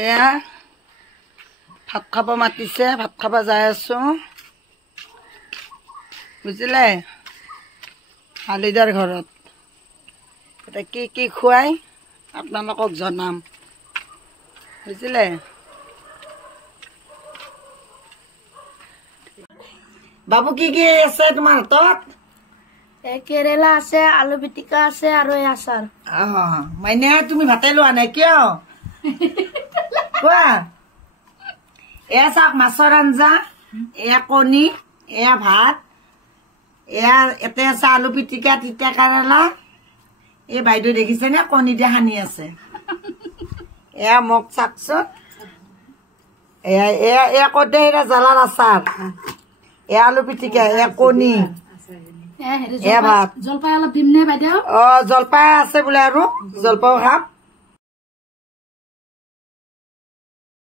এয়া ভাত খাব মাতিছে, ভাত খাব যাই আছো। বুজিলে? শালিদাৰ ঘৰত এতিয়া কি কি খুৱাই আপোনালোকক জনাম। বুজিলে? বাবু কি কি আছে তোমাৰ হাতত? কেৰেলা আছে, আলু পিটিকা আছে আৰু আচাৰ। মাইনা তুমি ভাতে লোৱা নাই কিয়? কোৱা। এয়া চাওক মাছৰ আঞ্জা, এয়া কণী, এয়া ভাত, এয়া এতে আছে আলু পিটিকা, তিতা কেৰেলা। এই বাইদেউ দেখিছেনে কণী দিয়ে সানি আছে। এয়া মোক চাওকচোন। এয়া এয়া এয়া কদে এয়া জ্বালাৰ আচাৰ, এয়া আলু পিটিকা, এয়া কণী, এয়া ভাত। জলপাই অলপ দিম নে বাইদেউ? জলপাই আছে বোলে আৰু জলপাইও খাম।